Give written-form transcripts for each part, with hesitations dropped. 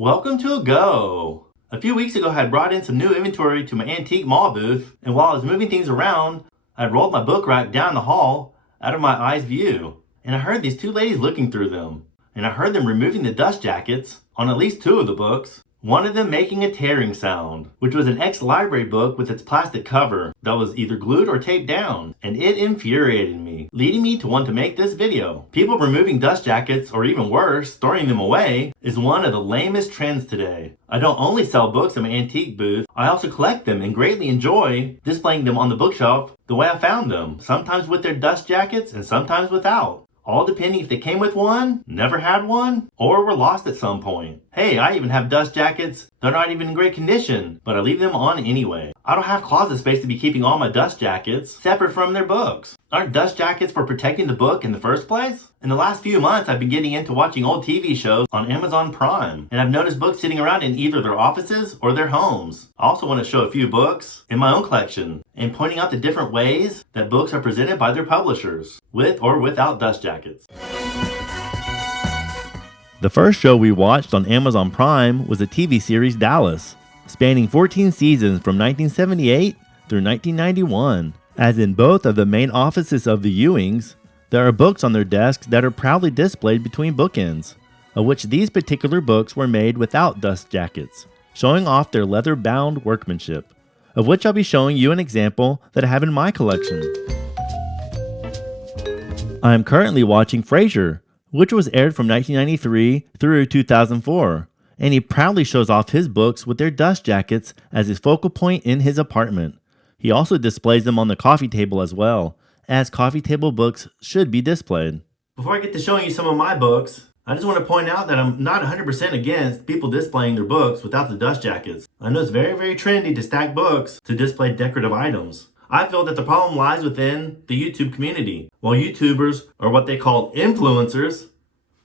Welcome to A Go! A few weeks ago I had brought in some new inventory to my antique mall booth, and while I was moving things around, I had rolled my book rack down the hall out of my eye's view, and I heard these two ladies looking through them, and I heard them removing the dust jackets on at least two of the books. One of them making a tearing sound, which was an ex-library book with its plastic cover that was either glued or taped down, and it infuriated me, leading me to want to make this video. People removing dust jackets, or even worse, throwing them away, is one of the lamest trends today. I don't only sell books in my antique booth, I also collect them and greatly enjoy displaying them on the bookshelf the way I found them, sometimes with their dust jackets and sometimes without. All depending if they came with one, never had one, or were lost at some point. Hey, I even have dust jackets that are not even in great condition, but I leave them on anyway. I don't have closet space to be keeping all my dust jackets separate from their books. Aren't dust jackets for protecting the book in the first place? In the last few months, I've been getting into watching old TV shows on Amazon Prime, and I've noticed books sitting around in either their offices or their homes. I also want to show a few books in my own collection, and pointing out the different ways that books are presented by their publishers, with or without dust jackets. The first show we watched on Amazon Prime was the TV series Dallas, spanning 14 seasons from 1978 through 1991. As in both of the main offices of the Ewings, there are books on their desks that are proudly displayed between bookends, of which these particular books were made without dust jackets, showing off their leather-bound workmanship, of which I'll be showing you an example that I have in my collection. I am currently watching Frasier, which was aired from 1993 through 2004, and he proudly shows off his books with their dust jackets as his focal point in his apartment. He also displays them on the coffee table as well, as coffee table books should be displayed. Before I get to showing you some of my books, I just want to point out that I'm not 100% against people displaying their books without the dust jackets. I know it's very trendy to stack books to display decorative items. I feel that the problem lies within the YouTube community. While YouTubers are what they call influencers,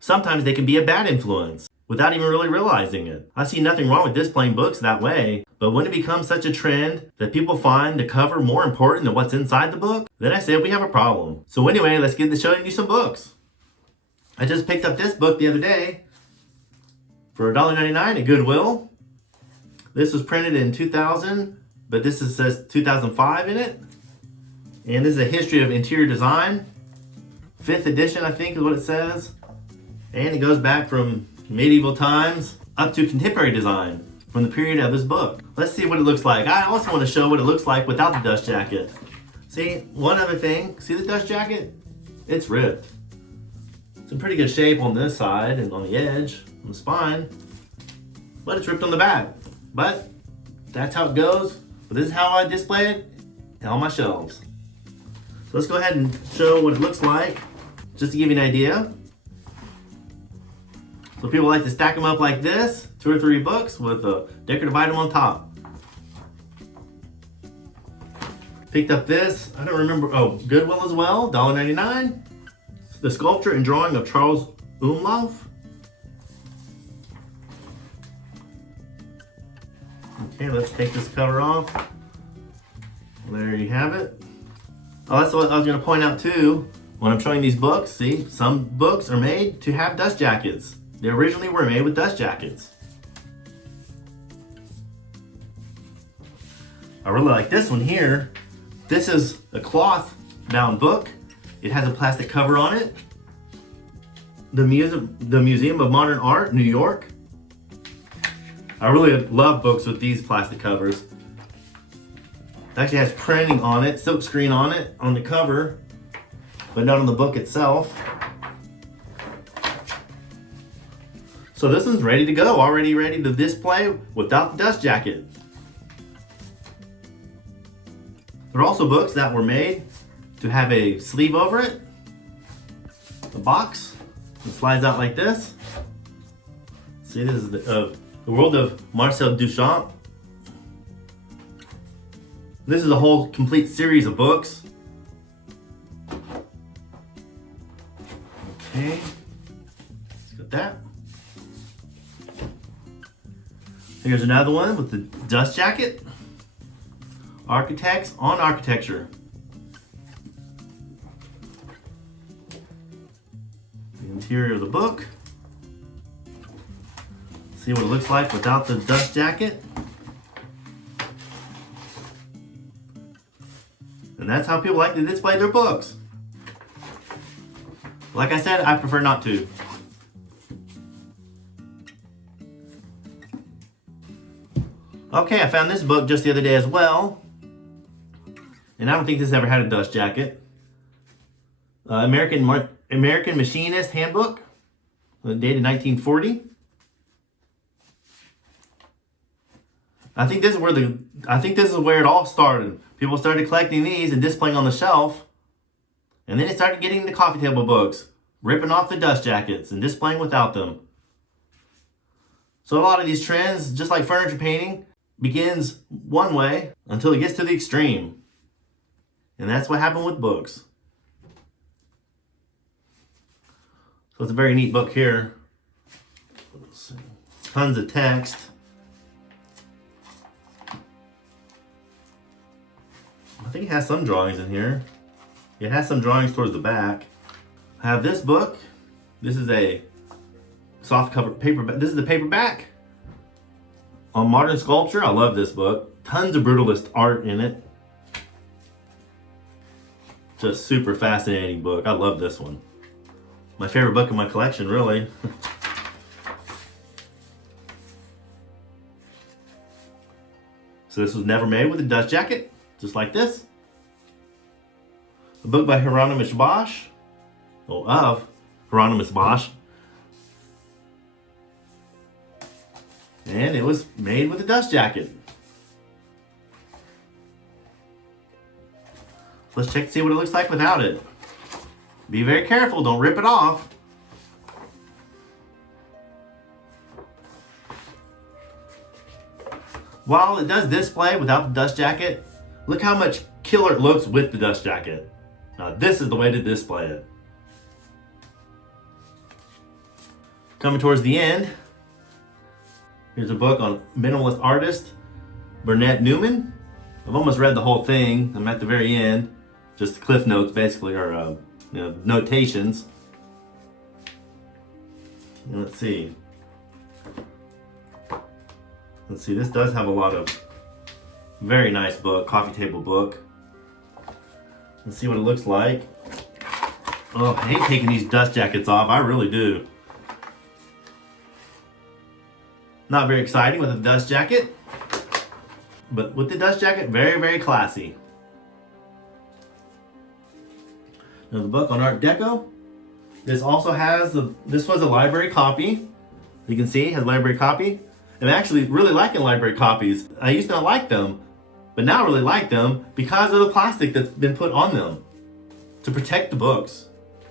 sometimes they can be a bad influence without even really realizing it. I see nothing wrong with displaying books that way, but when it becomes such a trend that people find the cover more important than what's inside the book, then I say we have a problem. So anyway, let's get to showing you some books. I just picked up this book the other day for $1.99 at Goodwill. This was printed in 2000, but this says 2005 in it. And this is a history of interior design. 5th edition, I think is what it says. And it goes back from medieval times up to contemporary design from the period of this book. Let's see what it looks like. I also want to show what it looks like without the dust jacket. See, one other thing, see the dust jacket? It's ripped. It's in pretty good shape on this side and on the edge, on the spine, but it's ripped on the back. But that's how it goes. But this is how I display it on my shelves. So let's go ahead and show what it looks like, just to give you an idea. So people like to stack them up like this, 2 or 3 books with a decorative item on top. Picked up this, I don't remember, Goodwill as well, $1.99. The sculpture and drawing of Charles Umlauf. Okay, let's take this cover off. There you have it. Oh, that's what I was going to point out too. When I'm showing these books, see, some books are made to have dust jackets. They originally were made with dust jackets. I really like this one here. This is a cloth bound book. It has a plastic cover on it. The Museum of Modern Art, New York. I really love books with these plastic covers. It actually has printing on it, silk screen on it, on the cover, but not on the book itself. So this one's ready to go, already ready to display without the dust jacket. There are also books that were made to have a sleeve over it. The box, it slides out like this. See, this is the World of Marcel Duchamp. This is a whole complete series of books. Okay, let's get that. Here's another one with the dust jacket. Architects on Architecture. The interior of the book. See what it looks like without the dust jacket. And that's how people like to display their books. Like I said, I prefer not to. Okay, I found this book just the other day as well. And I don't think this ever had a dust jacket. American Machinist Handbook, dated 1940. I think this is where it all started. People started collecting these and displaying on the shelf. And then it started getting the coffee table books, ripping off the dust jackets and displaying without them. So a lot of these trends, just like furniture painting, begins one way until it gets to the extreme. And that's what happened with books. So it's a very neat book here. Tons of text. I think it has some drawings in here. It has some drawings towards the back. I have this book. This is a soft cover paperback. This is the paperback on modern sculpture. I love this book. Tons of brutalist art in it. Just super fascinating book. I love this one. My favorite book in my collection, really. So this was never made with a dust jacket, just like this. A book by Hieronymus Bosch, of Hieronymus Bosch. And it was made with a dust jacket. Let's check to see what it looks like without it. Be very careful, don't rip it off. While it does display without the dust jacket, look how much killer it looks with the dust jacket. Now this is the way to display it. Coming towards the end, here's a book on minimalist artist Bernard Newman. I've almost read the whole thing. I'm at the very end. Just cliff notes basically, or notations. And let's see. This does have a lot of very nice book, coffee table book. Let's see what it looks like. Oh, I hate taking these dust jackets off. I really do. Not very exciting with a dust jacket. But with the dust jacket, very, very classy. Now the book on Art Deco. This also has, this was a library copy. You can see it has a library copy. I'm actually really liking library copies. I used to not like them, but now I really like them because of the plastic that's been put on them to protect the books.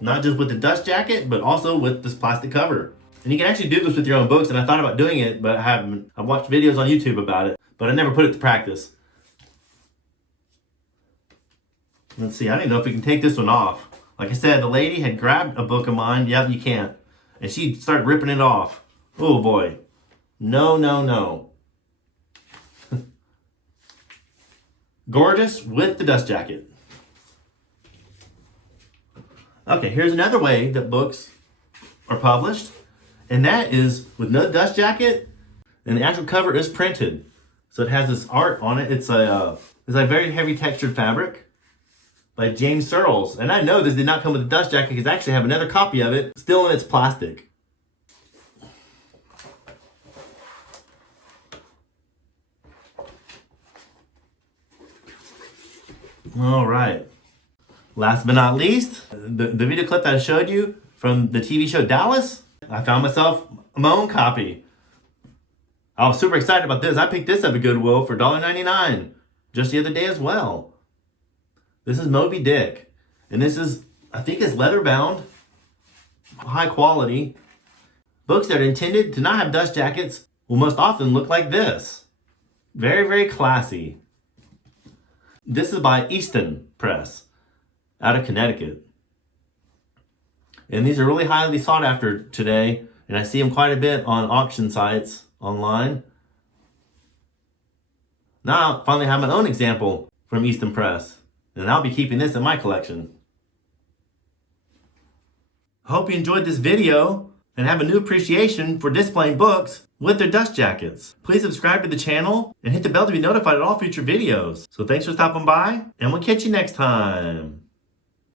Not just with the dust jacket, but also with this plastic cover. And you can actually do this with your own books, and I thought about doing it, but I've watched videos on YouTube about it, but I never put it to practice. Let's see, I don't even know if we can take this one off. Like I said, the lady had grabbed a book of mine. Yep, you can't. And she started ripping it off. Oh boy. No, no, no. Gorgeous with the dust jacket. Okay, here's another way that books are published. And that is with no dust jacket, and the actual cover is printed. So it has this art on it. It's a very heavy textured fabric by James Searles. And I know this did not come with a dust jacket because I actually have another copy of it still in its plastic. All right. Last but not least, the video clip that I showed you from the TV show Dallas, I found myself my own copy. I was super excited about this. I picked this up at Goodwill for $1.99 just the other day as well. This is Moby Dick. And this is, I think it's leather bound, high quality. Books that are intended to not have dust jackets will most often look like this. Very, very classy. This is by Easton Press out of Connecticut. And these are really highly sought after today, and I see them quite a bit on auction sites online. Now I finally have my own example from Easton Press, and I'll be keeping this in my collection. I hope you enjoyed this video, and have a new appreciation for displaying books with their dust jackets. Please subscribe to the channel and hit the bell to be notified of all future videos. So thanks for stopping by, and we'll catch you next time.